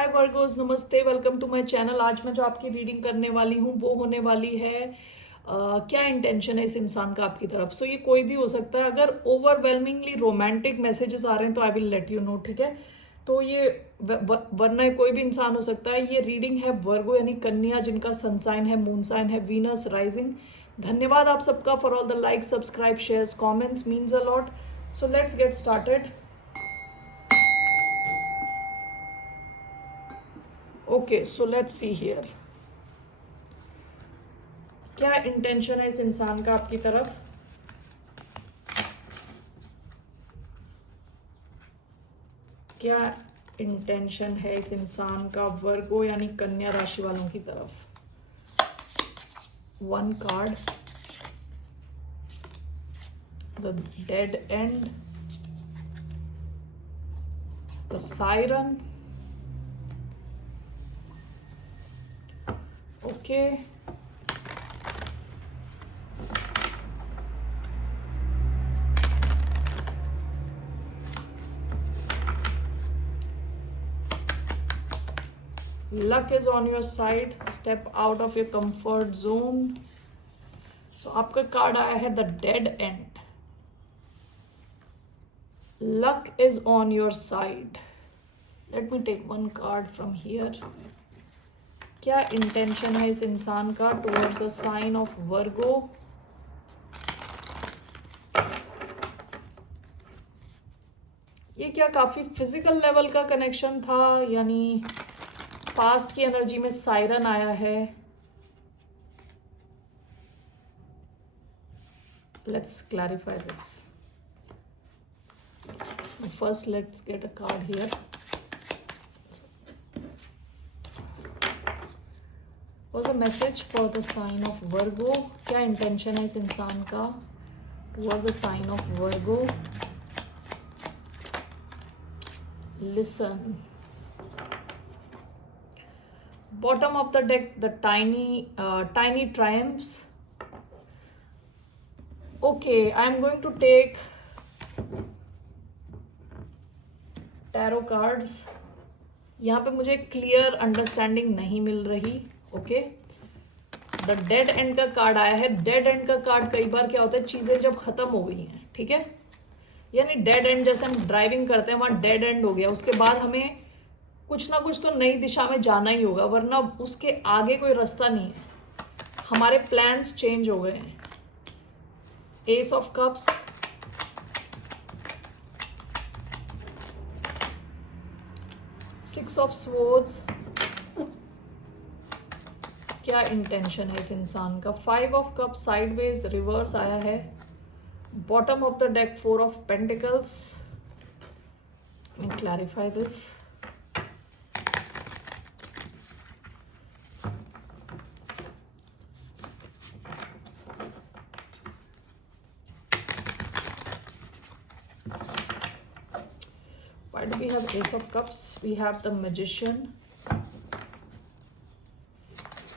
हाय Virgo's, नमस्ते, welcome to my channel. आज मैं जो आपकी रीडिंग करने वाली हूँ वो होने वाली है क्या इंटेंशन है इस इंसान का आपकी तरफ। सो ये कोई भी हो सकता है। अगर ओवरवेलमिंगली रोमांटिक मैसेजेस आ रहे हैं तो I will let you know, ठीक है। तो ये वरना कोई भी इंसान हो सकता है। ये रीडिंग है वर्गो यानी कन्या, जिनका सन साइन है, मून साइन है, वीनस राइजिंग। धन्यवाद आप सबका for all the like, subscribe, shares, comments, means a lot. So let's get started. Okay, so let's see here क्या इंटेंशन है इस इंसान का आपकी तरफ। क्या इंटेंशन है इस इंसान का वर्गो यानी कन्या राशि वालों की तरफ। One card, the dead and, the siren. Okay, luck is on your side, step out of your comfort zone. So आपका कार्ड आया है the dead and. luck is on your side. Let me take one card from here. क्या intention है इस इंसान का towards the sign of वर्गो। ये क्या काफी फिजिकल लेवल का कनेक्शन था, यानी पास्ट की एनर्जी में सायरन आया है। Let's clarify this first. Let's get a card here. Was a message for the sign of Virgo. क्या इंटेंशन है इस इंसान का towards the sign of Virgo. Listen, bottom of the deck, the tiny triumphs. Okay, I'm going to take tarot cards. यहाँ पे मुझे clear understanding नहीं मिल रही। ओके, द डेड एंड का कार्ड आया है। डेड एंड का कार्ड कई बार क्या होता है, चीजें जब खत्म हो गई हैं, ठीक है, यानी डेड एंड जैसे हम ड्राइविंग करते हैं, वहां डेड एंड हो गया, उसके बाद हमें कुछ ना कुछ तो नई दिशा में जाना ही होगा, वरना उसके आगे कोई रास्ता नहीं है। हमारे प्लान्स चेंज हो गए हैं। S of cups, six of swords. क्या इंटेंशन है इस इंसान का। Five of cups sideways reverse आया है। Bottom of the deck four of pentacles. Clarify this. Why do we have Ace of Cups? We have the Magician.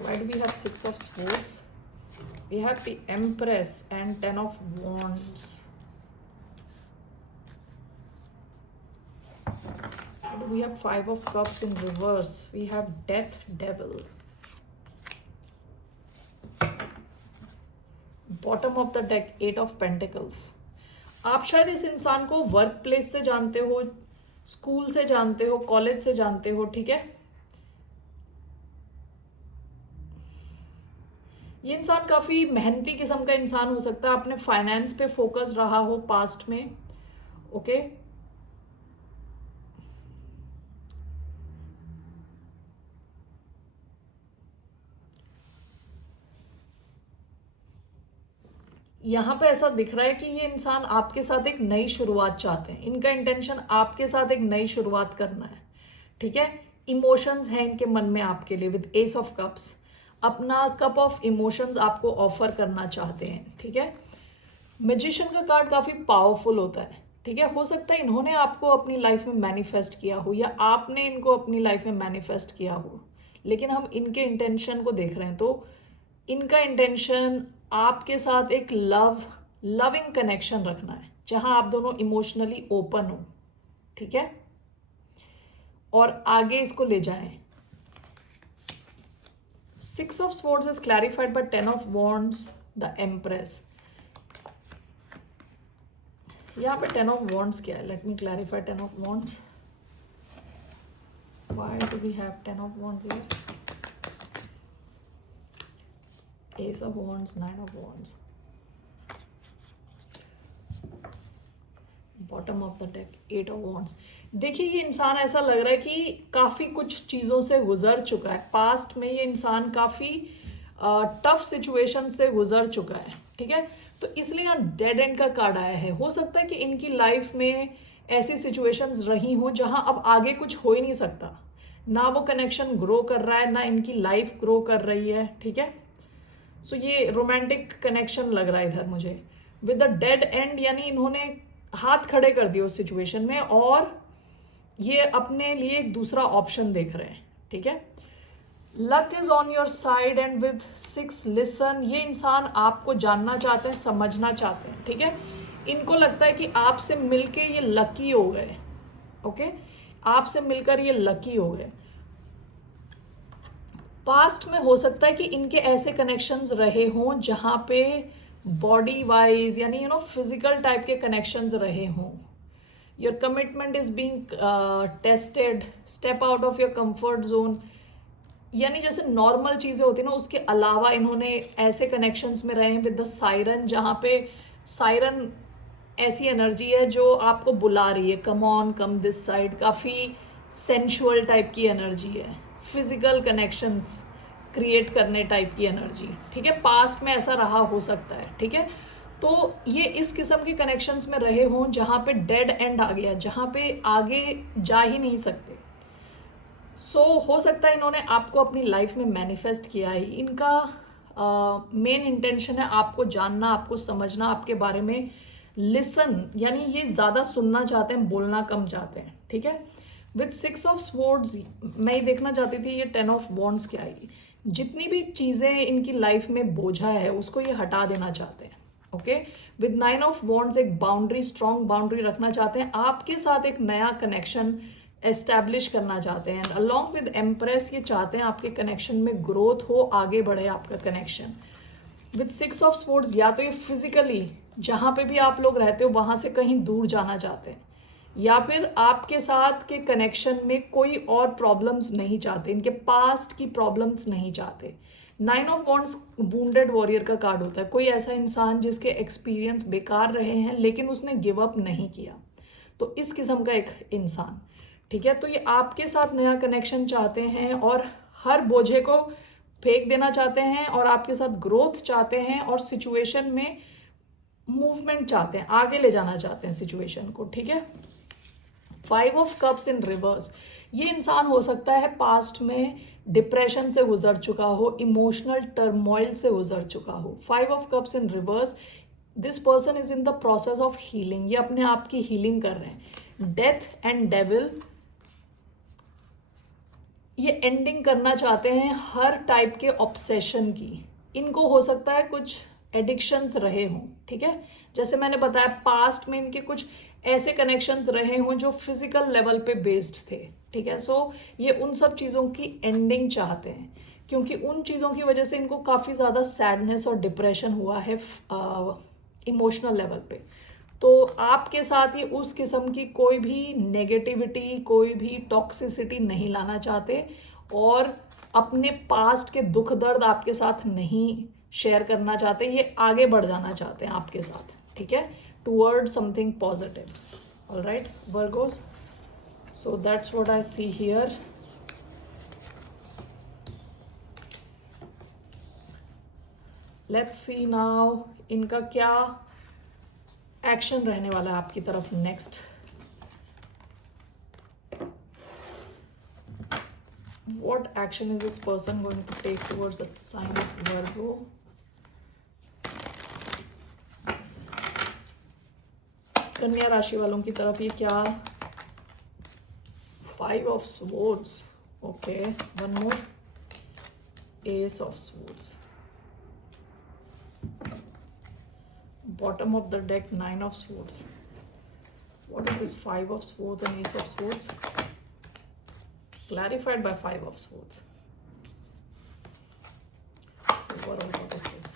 Why do we have Six of Swords? We have the Empress and Ten of Wands. Why do we have Five of Cups in reverse? We have Death, Devil. Bottom of the deck, Eight of Pentacles. आप शायद इस इंसान को work place से जानते हो, school से जानते हो, कॉलेज से जानते हो, ठीक है। ये इंसान काफी मेहनती किस्म का इंसान हो सकता है, अपने फाइनेंस पे फोकस रहा हो पास्ट में। ओके, यहाँ पे ऐसा दिख रहा है कि ये इंसान आपके साथ एक नई शुरुआत चाहते हैं। इनका इंटेंशन आपके साथ एक नई शुरुआत करना है, ठीक है। इमोशंस हैं इनके मन में आपके लिए। विद एस ऑफ कप्स अपना कप ऑफ इमोशंस आपको ऑफर करना चाहते हैं, ठीक है। मैजिशियन का कार्ड काफी पावरफुल होता है, ठीक है। हो सकता है इन्होंने आपको अपनी लाइफ में मैनिफेस्ट किया हो या आपने इनको अपनी लाइफ में मैनिफेस्ट किया हो, लेकिन हम इनके इंटेंशन को देख रहे हैं। तो इनका इंटेंशन आपके साथ एक लविंग कनेक्शन रखना है, जहां आप दोनों इमोशनली ओपन हो, ठीक है। और आगे इसको ले जाएं। 6 of Swords is clarified by 10 of Wands, the Empress. यहाँ पे 10 of Wands क्या है? Let me clarify 10 of Wands. Why do we have 10 of Wands here? Ace of Wands, 9 of Wands. Bottom of the deck 8 of wands. देखिए ये इंसान ऐसा लग रहा है कि काफ़ी कुछ चीज़ों से गुजर चुका है। पास्ट में ये इंसान काफ़ी टफ सिचुएशन से गुजर चुका है, ठीक है। तो इसलिए यहाँ डेड एंड का कार्ड आया है। हो सकता है कि इनकी लाइफ में ऐसी सिचुएशंस रही हों जहाँ अब आगे कुछ हो ही नहीं सकता, ना वो कनेक्शन ग्रो कर रहा है, ना इनकी लाइफ ग्रो कर रही है, ठीक है। सो ये रोमांटिक कनेक्शन लग रहा है इधर मुझे विद द डेड एंड, यानी इन्होंने हाथ खड़े कर दिए उस सिचुएशन में और ये अपने लिए एक दूसरा ऑप्शन देख रहे हैं, ठीक है। Luck is on your side and with 6 listen. ये इंसान आपको जानना चाहते हैं, समझना चाहते हैं, ठीक है। इनको लगता है कि आपसे मिलके ये लकी हो गए, ओके, आपसे मिलकर ये लकी हो गए। पास्ट में हो सकता है कि इनके ऐसे कनेक्शंस रहे हों जहाँ पे बॉडी वाइज यानी फिजिकल टाइप के कनेक्शंस रहे हों। Your commitment is being tested, step out of your comfort zone, यानी जैसे नॉर्मल चीज़ें होती हैं ना उसके अलावा इन्होंने ऐसे कनेक्शंस में रहे हैं विद द सायरन, जहाँ पे सायरन ऐसी एनर्जी है जो आपको बुला रही है, come on come this side, काफ़ी सेंशुअल टाइप की एनर्जी है, फिजिकल कनेक्शंस क्रिएट करने टाइप की एनर्जी, ठीक है। पास्ट में ऐसा रहा हो सकता है, ठीक है। तो ये इस किस्म के कनेक्शंस में रहे हों जहाँ पे डेड एंड आ गया, जहाँ पे आगे जा ही नहीं सकते। हो सकता है इन्होंने आपको अपनी लाइफ में मैनिफेस्ट किया है। इनका मेन इंटेंशन है आपको जानना, आपको समझना, आपके बारे में लिसन, यानी ये ज़्यादा सुनना चाहते हैं, बोलना कम चाहते हैं, ठीक है। विद 6 ऑफ स्वॉर्ड्स मैं ये देखना चाहती थी ये 10 ऑफ वॉन्ड्स क्या आएगी। जितनी भी चीज़ें इनकी लाइफ में बोझा है उसको ये हटा देना चाहते हैं, ओके। विद 9 ऑफ वॉन्ड्स एक बाउंड्री, स्ट्रॉन्ग बाउंड्री रखना चाहते हैं, आपके साथ एक नया कनेक्शन एस्टैब्लिश करना चाहते हैं। अलॉन्ग विद एम्प्रेस ये चाहते हैं आपके कनेक्शन में ग्रोथ हो, आगे बढ़े आपका कनेक्शन। विद 6 ऑफ स्वॉर्ड्स या तो ये फिजिकली जहाँ पे भी आप लोग रहते हो वहाँ से कहीं दूर जाना चाहते हैं, या फिर आपके साथ के कनेक्शन में कोई और प्रॉब्लम्स नहीं चाहते, इनके पास्ट की प्रॉब्लम्स नहीं चाहते। 9 ऑफ वॉन्ड्स वुंडेड वॉरियर का कार्ड होता है, कोई ऐसा इंसान जिसके एक्सपीरियंस बेकार रहे हैं लेकिन उसने गिव अप नहीं किया, तो इस किस्म का एक इंसान, ठीक है। तो ये आपके साथ नया कनेक्शन चाहते हैं और हर बोझे को फेंक देना चाहते हैं और आपके साथ ग्रोथ चाहते हैं और सिचुएशन में मूवमेंट चाहते हैं, आगे ले जाना चाहते हैं सिचुएशन को, ठीक है। 5 ऑफ कप्स इन रिवर्स, ये इंसान हो सकता है पास्ट में डिप्रेशन से गुजर चुका हो, इमोशनल टर्मोइल से गुजर चुका हो। 5 of cups in reverse, this person is in the process of healing, ये अपने आप की हीलिंग कर रहे हैं। डेथ एंड डेविल, ये एंडिंग करना चाहते हैं हर टाइप के ऑब्सेशन की। इनको हो सकता है कुछ एडिक्शंस रहे हों, ठीक है। जैसे मैंने बताया पास्ट में इनके कुछ ऐसे कनेक्शंस रहे हों जो फिजिकल लेवल पे बेस्ड थे, ठीक है। ये उन सब चीज़ों की एंडिंग चाहते हैं क्योंकि उन चीज़ों की वजह से इनको काफ़ी ज़्यादा सैडनेस और डिप्रेशन हुआ है इमोशनल लेवल पे। तो आपके साथ ये उस किस्म की कोई भी नेगेटिविटी, कोई भी टॉक्सिसिटी नहीं लाना चाहते और अपने पास्ट के दुख दर्द आपके साथ नहीं शेयर करना चाहते, ये आगे बढ़ जाना चाहते हैं आपके साथ, ठीक है, toward something positive. Alright Virgo's, so that's what I see here. Let's see now इनका क्या एक्शन रहने वाला है आपकी तरफ next. What action is this person going to take towards the sign of Virgo? कन्या राशि वालों की तरफ ये क्या? 5 of Swords, okay, one more, Ace of Swords, bottom of the deck 9 of Swords. What is this 5 of Swords and Ace of Swords? clarified by 5 of swords. Overall what is this?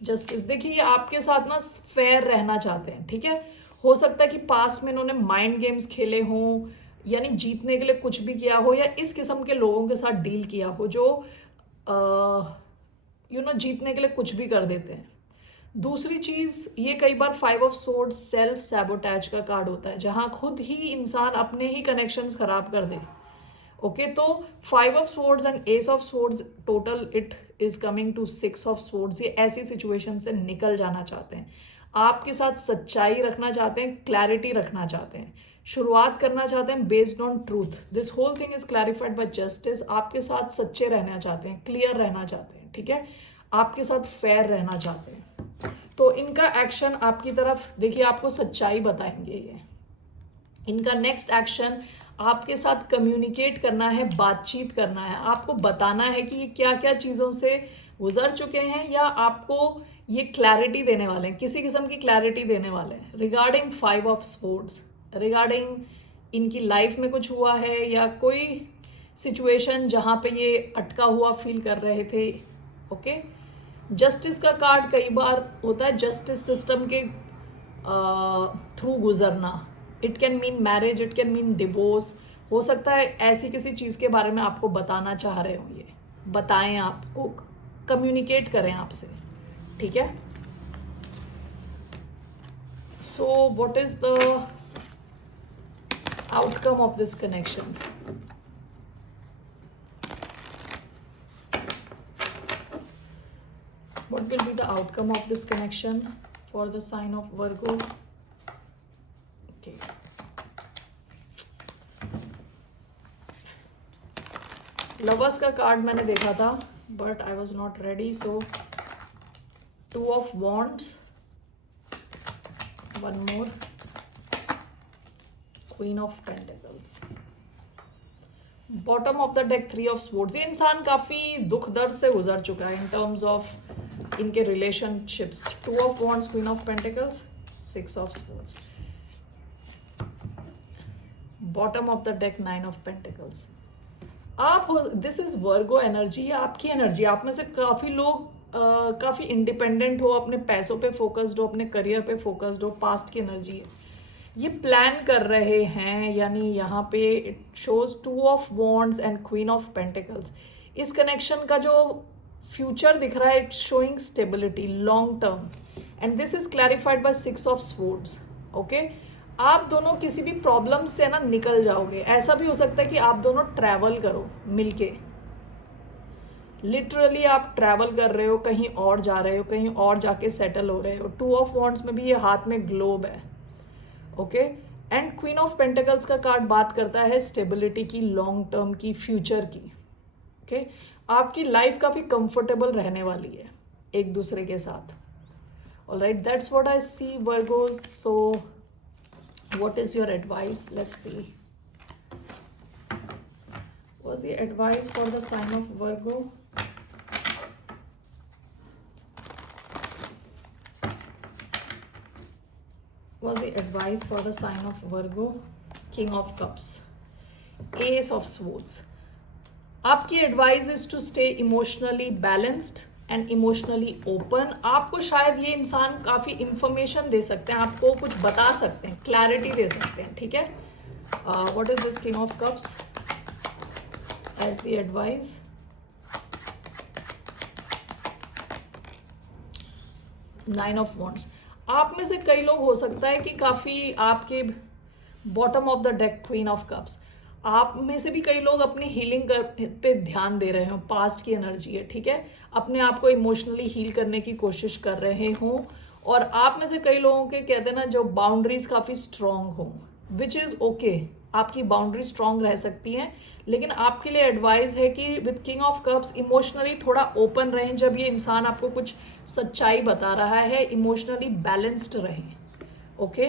Justice. देखिए ये आपके साथ ना fair रहना चाहते हैं, ठीक है। हो सकता है कि पास्ट में इन्होंने माइंड गेम्स खेले हों, यानी जीतने के लिए कुछ भी किया हो, या इस किस्म के लोगों के साथ डील किया हो जो जीतने के लिए कुछ भी कर देते हैं। दूसरी चीज़, ये कई बार 5 ऑफ सोर्ड्स सेल्फ सैबोटैज का कार्ड होता है, जहाँ खुद ही इंसान अपने ही कनेक्शंस खराब कर दे। ओके, तो 5 of swords and ace of swords, total it is coming to 6 of swords. ये ऐसी सिचुएशन से निकल जाना चाहते हैं, आपके साथ सच्चाई रखना चाहते हैं, क्लैरिटी रखना चाहते हैं, शुरुआत करना चाहते हैं based on truth. This whole thing is clarified by justice. आपके साथ सच्चे रहना चाहते हैं, क्लियर रहना चाहते हैं, ठीक है, आपके साथ फेयर रहना चाहते हैं। तो इनका एक्शन आपकी तरफ, देखिए आपको सच्चाई बताएंगे ये। इनका नेक्स्ट एक्शन आपके साथ कम्युनिकेट करना है, बातचीत करना है, आपको बताना है कि ये क्या क्या चीज़ों से गुजर चुके हैं, या आपको ये क्लैरिटी देने वाले हैं, किसी किस्म की क्लैरिटी देने वाले हैं रिगार्डिंग 5 ऑफ स्वॉर्ड्स, रिगार्डिंग इनकी लाइफ में कुछ हुआ है या कोई सिचुएशन जहाँ पे ये अटका हुआ फील कर रहे थे। ओके, जस्टिस का कार्ड कई बार होता है जस्टिस सिस्टम के थ्रू गुजरना। It can mean marriage, it can mean divorce, हो सकता है ऐसी किसी चीज़ के बारे में आपको बताना चाह रहे हो, ये बताएं, आपको कम्युनिकेट करें आपसे, ठीक है। सो what is the outcome of this connection? What will be the outcome of this connection for the sign of Virgo? Okay. Lovers का कार्ड मैंने देखा था, but I was not ready. So 2 of Wands, one more, Queen of Pentacles. Bottom of the deck 3 of swords. ये इंसान काफ़ी दुख दर्द से गुजर चुका है इन टर्म्स ऑफ इनके relationships. 2 of wands, queen of pentacles, 6 of swords. Bottom of the deck 9 of pentacles. आप, दिस इज वर्गो एनर्जी, आपकी एनर्जी। आप में से काफ़ी लोग काफ़ी इंडिपेंडेंट हो, अपने पैसों पे फोकस्ड हो, अपने करियर पे फोकस्ड हो, पास्ट की एनर्जी है, ये प्लान कर रहे हैं। यानी यहाँ पे it shows 2 of wands and queen of pentacles. इस कनेक्शन का जो फ्यूचर दिख रहा है, it's showing stability long term, and this is clarified by 6 of swords. Okay, आप दोनों किसी भी प्रॉब्लम से ना निकल जाओगे। ऐसा भी हो सकता है कि आप दोनों ट्रैवल करो मिलके, लिटरली आप ट्रैवल कर रहे हो, कहीं और जा रहे हो, कहीं और जाके सेटल हो रहे हो। 2 ऑफ वॉन्ड्स में भी ये हाथ में ग्लोब है। Okay, and queen of pentacles का कार्ड बात करता है स्टेबिलिटी की, लॉन्ग टर्म की, फ्यूचर की। ओके, आपकी लाइफ काफ़ी कंफर्टेबल रहने वाली है एक दूसरे के साथ। Alright, that's what I see Virgos. So what is your advice? Let's see, what's the advice for the sign of Virgo? Was the advice for the sign of Virgo? King of Cups, Ace of Swords. आपकी advice is to stay emotionally balanced and emotionally open. आपको शायद ये इंसान काफ़ी information दे सकते हैं, आपको कुछ बता सकते हैं, क्लैरिटी दे सकते हैं, ठीक है। What is this king of cups as the advice? Nine of wands. आप में से कई लोग हो सकता है कि काफ़ी आपके bottom of the deck queen of cups, आप में से भी कई लोग अपनी हीलिंग पे ध्यान दे रहे हो, पास्ट की एनर्जी है, ठीक है, अपने आप को इमोशनली हील करने की कोशिश कर रहे हों। और आप में से कई लोगों के कहते हैं ना, जो बाउंड्रीज काफ़ी स्ट्रॉन्ग हों, विच इज़ ओके, आपकी बाउंड्री स्ट्रॉन्ग रह सकती हैं, लेकिन आपके लिए एडवाइस है कि with king of cups emotionally थोड़ा ओपन रहें। जब ये इंसान आपको कुछ सच्चाई बता रहा है, इमोशनली बैलेंस्ड रहें। Okay,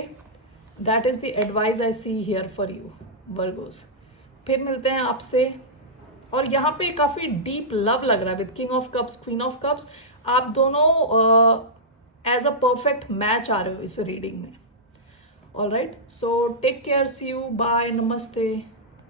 that is the advice I see here for you Virgo's. फिर मिलते हैं आपसे। और यहाँ पे काफ़ी डीप लव लग रहा है with king of cups, queen of cups. आप दोनों एज अ परफेक्ट मैच आ रहे हो इस रीडिंग में। All right, so take care, see you, bye, नमस्ते.